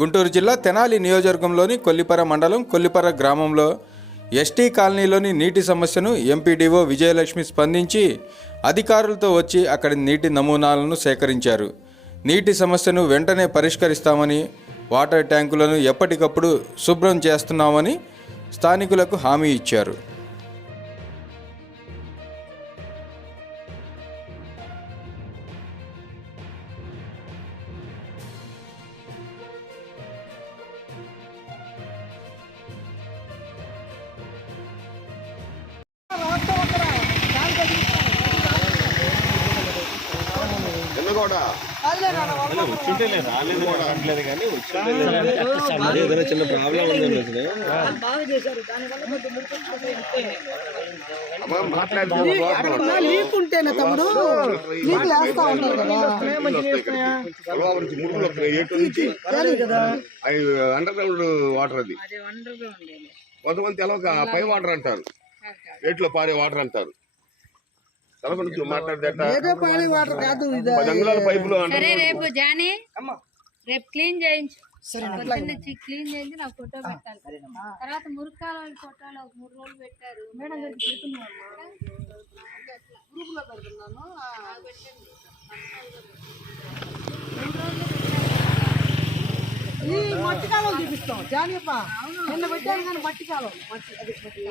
గుంటూరు జిల్లా తెనాలి నియోజకవర్గంలోని కొల్లిపర మండలం కొల్లిపర గ్రామంలో ఎస్టీ కాలనీలోని నీటి సమస్యను ఎంపీడీఓ విజయలక్ష్మి స్పందించి అధికారులతో వచ్చి అక్కడి నీటి నమూనాలను సేకరించారు. నీటి సమస్యను వెంటనే పరిష్కరిస్తామని వాటర్ ట్యాంకులను ఎప్పటికప్పుడు శుభ్రం చేస్తున్నామని స్థానికులకు హామీ ఇచ్చారు. ఏదైనా చిన్న ప్రాబ్లం ఉందండి అసలు. తమ్ముడు. ఉంటారు కదా. అండర్ గ్రౌండ్ వాటర్ అది. కొంతమంది తెలవక పై వాటర్ అంటారు. ఏట్లో పారే వాటర్ అంటారు. తెలక నుంచి మాట్లాడితే ఏదో పానీ వాటర్ కాదు ఇది. పది అంగుళాల పైపులు అంటారు సరే రేపు జానీ. రేపు క్లీన్ చేయించు. క్లీన్ చేయించి నాకు ఫోటో పెట్టాలి. తర్వాత మురుక్కాల వాళ్ళ ఫోటోలు ఒక మూడు రోజులు పెట్టారు. మేడం గారికి పెడుతున్నాను. ఈ మట్టి కాలం చూపిస్తాం నిన్న పెట్టాను కానీ మట్టి కాలం మట్టి. అది మట్టి.